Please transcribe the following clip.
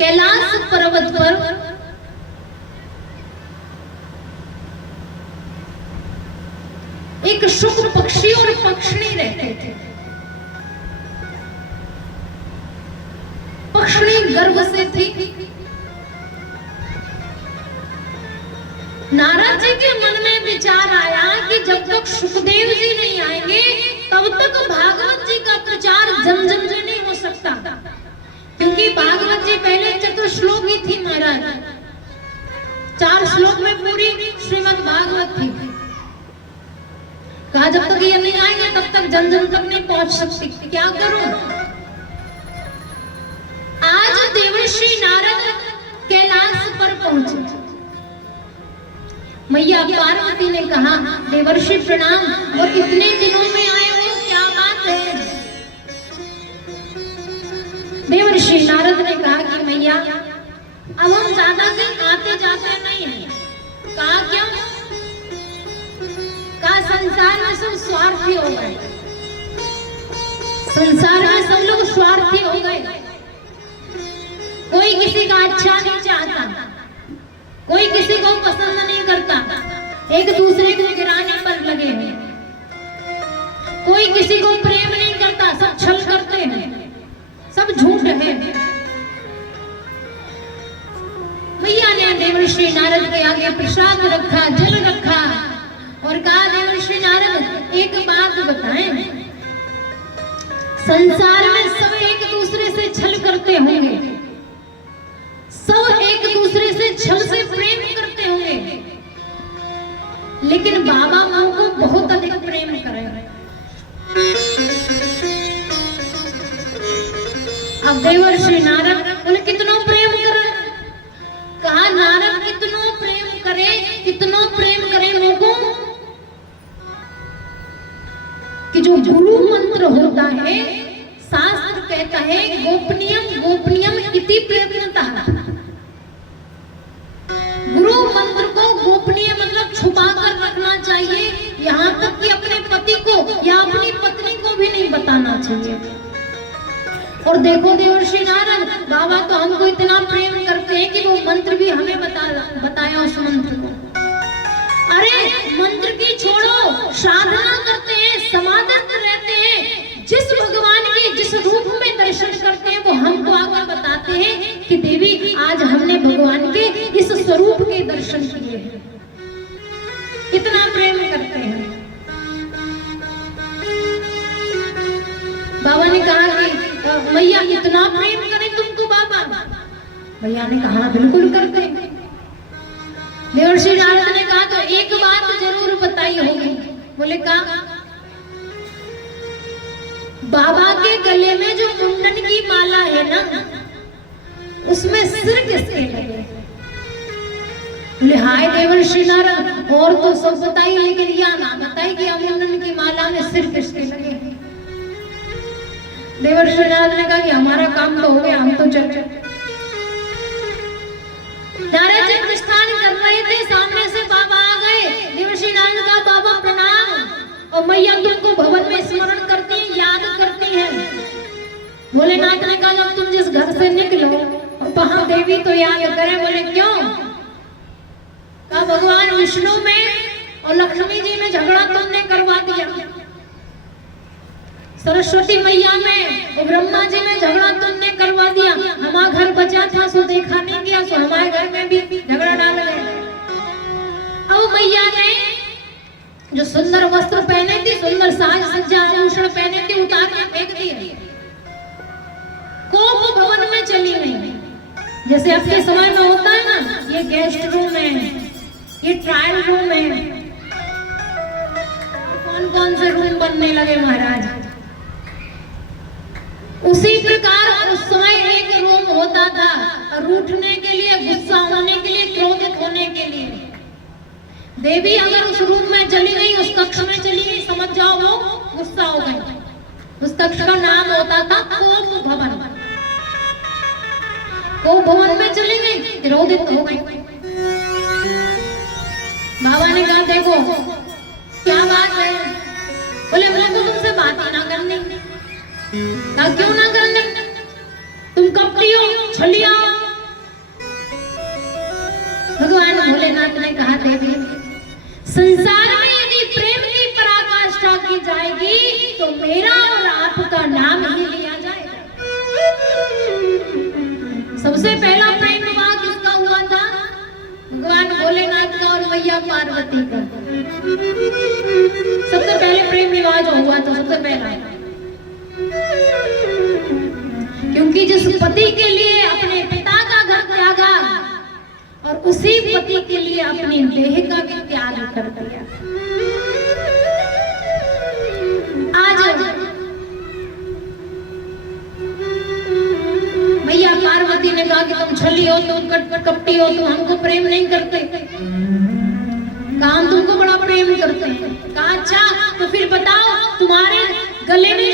कैलाश पर्वत पर एक शुक पक्षी और पक्षिणी रहते थे। पक्षिणी गर्भ से थी। नारद जी के मन में विचार आया कि जब तक सुखदेव जी नहीं आएंगे तब तक भागवत जी का प्रचार जन जन में नहीं हो सकता, क्योंकि भागवत जी पहले चतुश्लोक ही थी महाराज। 4 श्लोक में पूरी श्रीमद् भागवत थी। कहा जब तक ये नहीं आएंगे तब तक जन जन तक नहीं पहुंच सकती। क्या करूं? आज देवर्षि नारद कैलाश पर पहुंचे। मैया पार्वती ने कहा देवर्षि प्रणाम, और इतने दिनों में आए हो, क्या बात है? देवर्षि नारद ने कहा कि मैया अब हम ज्यादा कहीं आते जाते नहीं हैं। कहा क्यों? कहा संसार में सब स्वार्थी हो गए, संसार में सब लोग स्वार्थी हो गए। कोई किसी का अच्छा नहीं चाहता, कोई किसी को पसंद नहीं करता, एक दूसरे को गिराने पर लगे हैं। कोई किसी को प्रेम नहीं करता, सब छल करते हैं, सब झूठ है। मैया ने देवर्षि नारद के आगे प्रसाद रखा, जल रखा और कहा देवर्षि नारद एक बात बताएं, संसार में सब एक दूसरे से छल करते होंगे, सब एक दूसरे से छल से प्रेम करते होंगे, लेकिन बाबा माँ को बहुत अधिक प्रेम करे। अब देवर्षि नारद बोले कितना प्रेम करे? कहा नारद कितना प्रेम करे, कितना प्रेम करे मुझको कि जो गुरु मंत्र होता है, शास्त्र कहता है गोपनीयम गोपनीयम इति प्रयत्नतः। गुरु मंत्र को गोपनीय मतलब छुपा कर रखना चाहिए, यहाँ तक कि अपने पति को या अपनी पत्नी को भी नहीं बताना चाहिए। और देखो देवर्षि नारद, बाबा तो हमको इतना प्रेम करते हैं कि वो मंत्र भी हमें बताया उस मंत्र को। अरे मंत्र की छोड़ो, साधना करते हैं, समाधित रहते हैं, जिस भगवान के जिस रूप में दर्शन करते हैं वो हमको आकर बताते हैं कि देवी आज हमने भगवान के इस स्वरूप के दर्शन किए हैं। कितना प्रेम करते हैं। बाबा ने कहा कि मैया इतना प्रेम करें तुमको बाबा? भैया ने कहा बिल्कुल करते हैं। देवर्षि नारद ने कहा तो एक बात जरूर बताई होगी। बोले कहा बाबा के गले में जो मुंडन की माला है ना, उसमें सिर किसके लगे? बोले हाय देवर्षि नारद, और तो सब बताई लेकिन यह ना बताई कि मुंडन की माला में सिर किसके लगे। देवर्षि नारद ने कहा कि हमारा काम तो हो गया, हम तो चल। नारद जी प्रस्थान कर रहे थे, सामने से बाबा आ गए। देवर्षि नारद का बाबा प्रणाम, और मैया तुमको भवन में स्मरण करती है, याद करती है। भोलेनाथ ने कहा जब तुम जिस घर से निकलो वहां देवी तो याद करे। बोले क्यों? कहा भगवान विष्णु में और लक्ष्मी जी में झगड़ा तुमने करवा दिया, सरस्वती मैया में और ब्रह्मा जी में झगड़ा तुमने करवा दिया। हमारा घर बचा था सो देखा नहीं गया, सो हमारे घर में भी झगड़ा डाल गए। अब मैया ने जो सुंदर वस्त्र पहने थी, सुंदर साज सज्जा आभूषण पहने थे, उतार के फेंक दिए। कोप भवन में चली गई। जैसे अब के समय में होता है ना, ये गेस्ट रूम है, ये ट्रायल रूम है, कौन कौन से रूम बनने लगे महाराज। उसी प्रकार उस समय एक रूम होता था रूठने के लिए, गुस्सा होने के लिए, क्रोधित होने के लिए। देवी अगर उस रूम में चली गई, उस कक्ष में चली गई, समझ जाओ वो गुस्सा हो गई। उस कक्ष का नाम होता था कोप भवन। कोप भवन में चली गई, क्रोधित हो गई। बाबा ने कहा देखो क्या बात है? बोले मैं तो तुमसे बात ही ना करनी। कहा क्यों ना करने? तुम कपटी हो, छलिया, आएगी तो मेरा और आपका नाम ही लिया जाएगा। सबसे पहला प्रेम विवाह किसका हुआ था? भगवान भोलेनाथ का और मैया पार्वती का। सबसे पहले प्रेम विवाह जो हुआ था, सबसे पहला, क्योंकि जिस पति के लिए अपने पिता का घर त्यागा और उसी पति के लिए अपनी देह का भी त्याग कर दिया। आज मैया पार्वती ने कहा कि तुम छली हो, तुम कपटी हो, तुम हमको प्रेम नहीं करते, कहा हम तुमको बड़ा प्रेम करते हैं। कहा अच्छा तो फिर बताओ तुम्हारे गले में